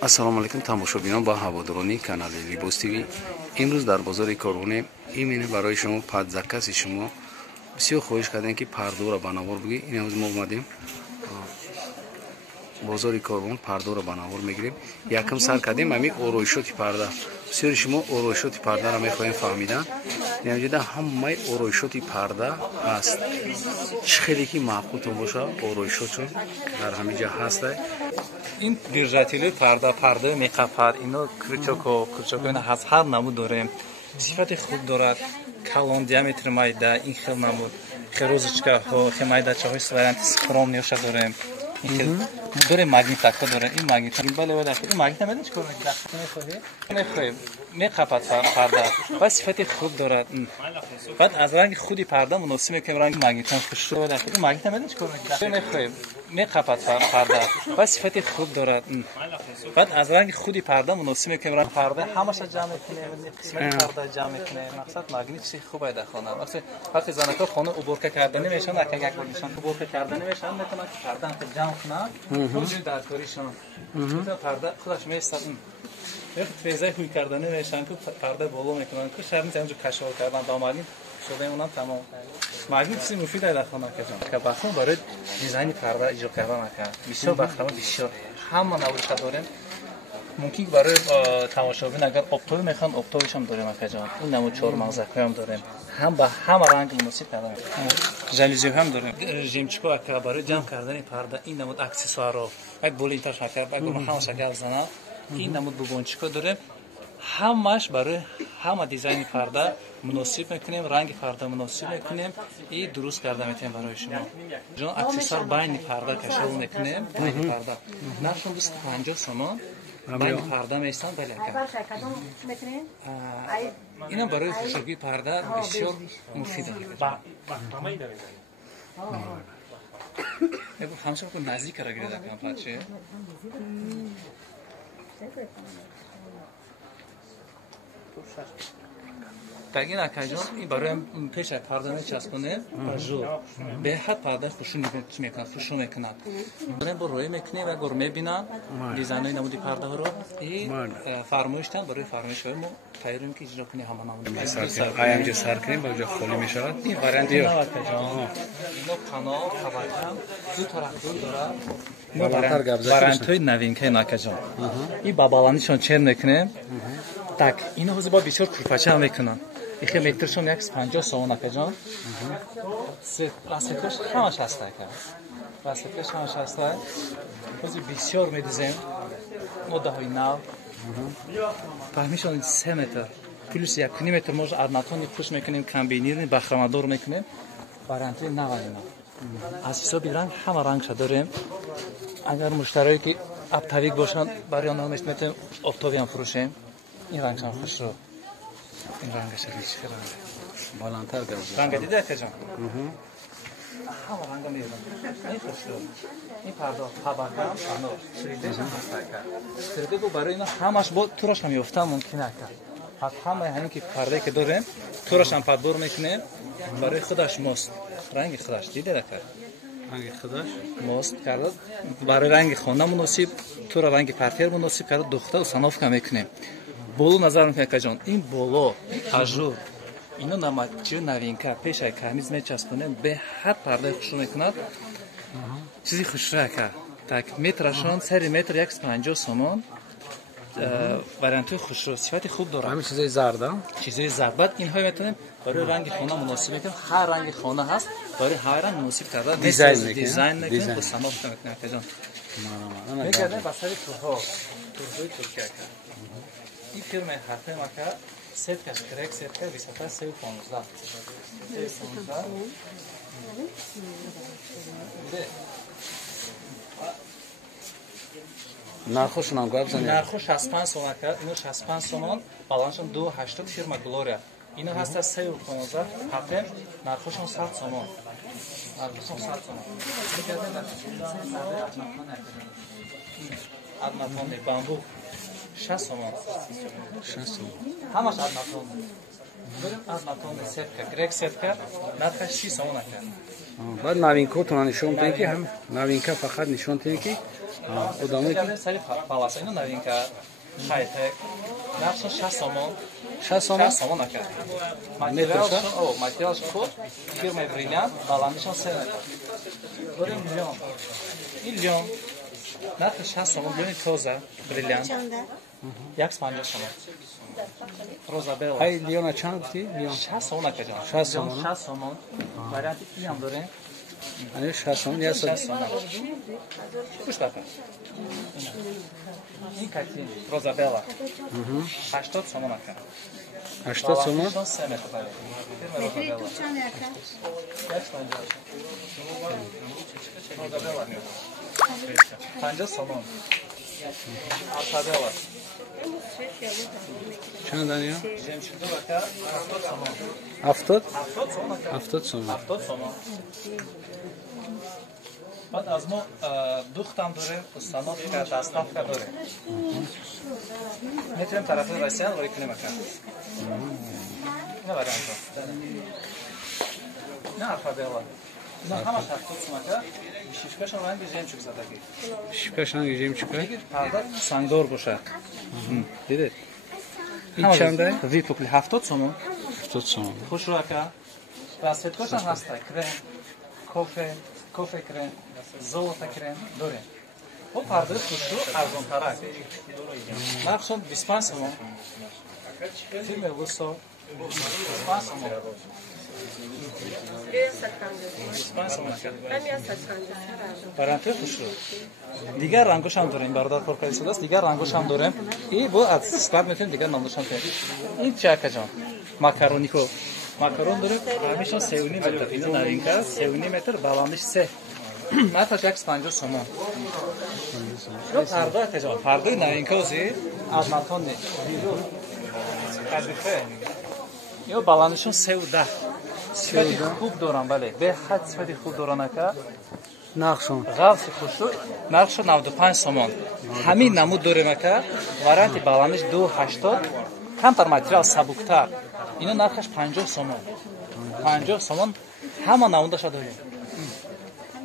ассалому алайкум тамошобинон ба ҳаводорони канали Libos TV. имрӯз дар бозори Коргоне имени барои шумо падзакаси шумо бисёр хоҳиш кардем ки пардора ба навор бигӣ. Имрӯз мо омадем бозори Коргон пардора ба навор мегирем. Якам сар кардем ами ороишоти парда. бисёри шумо ороишоти пардаро мехоҳем фаҳмидан. Инҷода ҳамаи ороишоти парда ҳаст. чӣ хеле ки маъқултон боша ороишотшон дар ҳамин ҷо ҳаст. این держатели پرده میقفد اینو کرچوکو اینا هست هر نمود داریم صفت خوب دارد کلان دیامتر مایده این خیل نمود خیروزچکا ها خیمایده چاهای سوارنت سکرام نیوشا داریم این خیل داریم ماگنیتاک داریم این ماگنیتاک بالا ولی این ماگنیتاک میدونی چیکار میخواهی میقفد پرده و صفت خوب دارد بعد از رنگ خودی پرده مناسب میکنیم رنگ ماگنیتاک خوش ولی این ماگنیتاک میدونی چیکار میخواهی میقفد پرده و صفت خوب دارد بعد از رنگ خودی پرده مناسب میکنیم رنگ پرده همش جمع میکنیم قسمت پرده جمع میکنیم مقصد ماگنیت چی خوبه در خانه وقتی زنکا خانه عبور کردن نمیشن یک بار میشن عبور کردن نمیشن میتونن پرده جمع کنن وجود در کاریشون پرده خودش میستن فیزای خوی کردن نمیشن که پرده بالا میکنن که شرط اینجا کشف کردن با ماگنیت شده اونم تمام ماگنیت چیزی مفیده در خانه که بخون برای دیزاین پرده ایجاد کردن نکنه بسیار بخرم بسیار همه نوشته داریم ممکن برای تماشاگران اگر اپتوی میخوان اپتویش هم داریم جان این نمود 4 مغزکی هم داریم هم با همه رنگ مناسب کردن ژالیزی هم داریم رژیمچکو که برای جمع کردن پرده این نمود اکسسوارا یک بولینتا شکر اگر همه شکل زنه این نمود بوبونچکو داریم همش برای همه دیزاین پرده مناسب میکنیم رنگ پرده مناسب میکنیم این درست کرده میتونیم برای شما جان اکسسوار بین پرده کشول میکنیم بین پرده نرخون 250 سومان بین پرده میستن بله اینا برای خوشگی پرده بسیار مفیده همشه بکن نزدیک را گیره دکنم پرچه تاگین اکاجون این برای پیش پرده میچسبونه جو به حد پرده خوشی میکنه خوشو میکنه برای روی میکنه و گر میبینن دیزاینای نمودی پرده رو این فرمایشتن برای فرمایش ما تایریم که اجرا کنی همه نمود آیم جو سر کنیم با جو خالی میشود این وارنتی نه اینو کانال خبرم دو طرف داره وارنتی نوین که ناکجان این بابالانیشون چر میکنه так اینو حوزه با بیشتر کورپاچه هم میکنن این مترشون 150 سومن اکجان لاستیکش همش هست لاستیکش همش هست حوزه بسیار میدوزیم مدت های نو فهمیشون 3 متر پلوس 1.5 متر موج ارماتونی پوش میکنیم کمبینیرنی بخرامدار میکنیم وارنتی 90 از حساب رنگ همه رنگ داریم اگر مشتری که ابتویک باشن برای آنها میتونیم اپتوی هم فروشیم این رنگ هم خوش رو این رنگش ریش رنگ بالانتر گرد رنگ دیده که جان همه رنگ میبینم این خوش رو این پرده پابرکم آنو سریدش هم هست سریده گو برای اینا همش با توراش هم یفته ممکنه کرد پس همه همین که پرده که داریم توراش هم پدبور میکنه برای خودش مست رنگ خودش دیده کرد رنگ خودش مست کرد برای رنگ خانه مناسب تو را رنگ پرتر مناسب کرد دختر صنف کم میکنیم боло назар мекунед ҷон ин боло ажур ино намачи навинка пешай камиз мечаспонем бе ҳар пардаи хушрӯ мекунад чизи хушрӯяка так метрашон сари метр 150 сомон вариантҳои хушрӯ сифати хуб дорад ҳамин чизои зарда чизои зард баъд инҳои метавонем барои ранги хона муносиб мекунем ҳар ранги хона ҳаст барои ҳар ранг муносиб карда дизайн мекунем бо санофта мекунем ҷон мегардем ба сари турҳои туркияка این فیلم حرفه مکه سیت کش کرک سیت که ویساتا 315 نرخوشون هم گفت زنید نرخو 65 سومن کرد اینو 65 سومن بالانشون 280 فیرما گلوریا اینو هست 315 حرفه نرخوشون 100 سومن نرخوشون 100 سومن ادماتون بامبو 60 سومن همش ادماتون ادماتون سیتکا گرک سیتکا نرخش 30 سومن کرد بعد نوینکو تو نشون بدین که هم نوینکا فقط نشون بدین که O da mı? Sari balası. İno novinka. High-tech. Narxon 60 somon. 60 somon? 60 somon aka. Material khud. Firma brilliant. Balandishon 3 metr. 2 milyon. Milyon. Narxi 60 somon. Milyon toza. Brilliant. 150 somon. Rosabella. Hay Lyon'a çan ti? Lyon. 60 somon aka jon. 60 somon. 60 somon. Varianti ki ham dore. Hani 60 somon ya 60 somon. Kuch baqa. این کتی روزابلا 80 somon aka. 80 somon. 3 metr bare. متری تو چند اکا؟ Rozabella. 50 somon. Artabella. Çan daniya? Jemşido aka 70 somon. 70? 70 somon aka. 70 somon. 70 somon. بعد از ما دوختم داره استانوفکا دستافکا داره میتونیم طرف رسیان ولی کنیم اکا نه برای انجام نه ارفابیلا نه همه شرطوت سمکا شیشکاشون رنگ جیمچوک زدگی Şifkaşan geceyim çıkar. بگیر پرده سنگدار باشه Dedi. این چنده؟ وی پوکلی 70 سومون 70 somon. خوش رو اکا راسفیتکاشون هسته کرم کوفه کرم زولتا کرم داره او پرده خوش رو ارزان ترک نقشون 25 سومون فیلم وسو 25 سومون 25 سومون برانته خوش رو دیگر رنگوش هم داریم برادر پرکاری شده است دیگر رنگوش هم داریم این بو از سپر میتونیم دیگر نامدوش هم کنیم این چه اکا جان ماکارونیکو ماکارون داره همیشون 3.5 متر اینو نوینکا 3.5 متر بالاندش 3 متر 150 سومون رو پرده اکا جان پرده نوینکا اوزی از ماتون نه قدیفه اینو بالاندشون 3.10 صفتی خوب دارن بله به حد صفتی خوب دارن اکا Nakşon. غلط خوشو نقش 95 سومون همین نمود داریم اکا وارانتی بالاندش 280 کمتر ماتریال سبکتر اینو نرخش 50 سومون 50 سومون همه نمودش داریم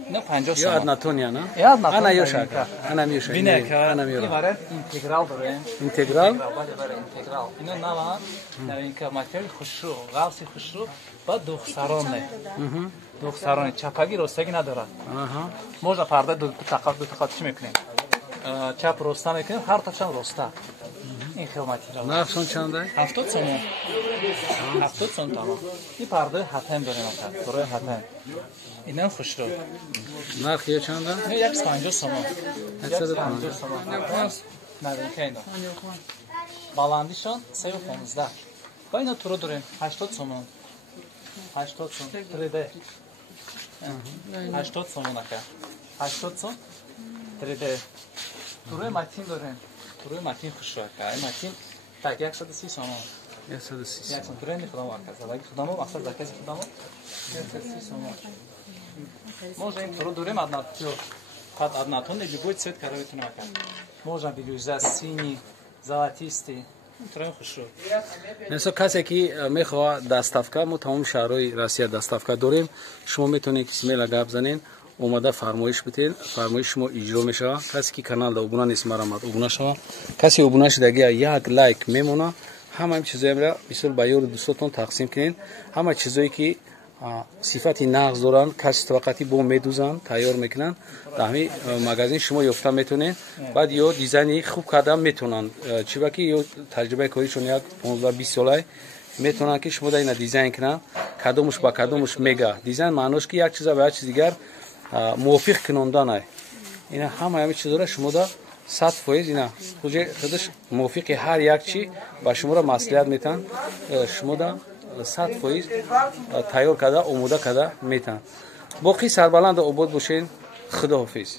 اینو 50 Ya سومون Adnatonya na? یا نه Ana yoshaka. Ana mi yoshaka. بینه که Ana mi این yoshaka. وارد اینتگرال داریم Integral. بله اینتگرال اینو نما نوین که ماتریال خوشو غلط خوشو با دخترانه دخترانه چپگی راستگی نداره Aha. можна парда ду тақат чӣ мекунем чап роста мекунем ҳар ташам роста ин хел материал Nakşon çanda? 70 сомон 70 сом тамом ин парда хатем дорем ака барои хатем инам хушро Narx ya çanda? 150 сомон 150 сомон навинка ино баландишон 315 ба ино туро дорем 80 сомон 80 сом 3D 80 сомон ака 80 сом 3D турои матин дорем турои матин хушро ака ин матин так 130 сомон Ya 130. Jackson Treni худомо арказадаги худомо мақсад закази худомо 130 сомон можем туро дорем аднатё пад аднатон или будет цвет который метунем ака можем бирюза синий золотистый туро хушро Mesela kase ki mekhoa dastavka mu tamam şahroy Rossiya dastavka داریم شما میتونید که ایمیل گپ زنین اومده فرمایش بدین فرمایش شما اجرا میشه کسی که کانال ابونه نیست مرامت ابونه شما کسی ابونه شدگی یک لایک میمونه همه چیزایی را مثل با یور دوستاتون تقسیم کنین همه چیزایی که صفتی نقض دارن کسی وقتی بو میدوزن تیار میکنن در همین مغازین شما یافته میتونین بعد یا دیزاینی خوب کردن میتونن چی وقتی یا تجربه کاریشون یک 15-20 ساله میتونن که شما دینا دیزاین کنن کدومش با کدومش میگه دیزاین معنیش که یک چیز با یک چیز دیگر موافق کنندن اینا همه چیزا را شما دا 100% اینا خودش موافق هر یک چی با شما را مصلحت میتن شما دا 100% تیار کرده آماده کرده میتن باقی سربلند آباد باشین خداحافظ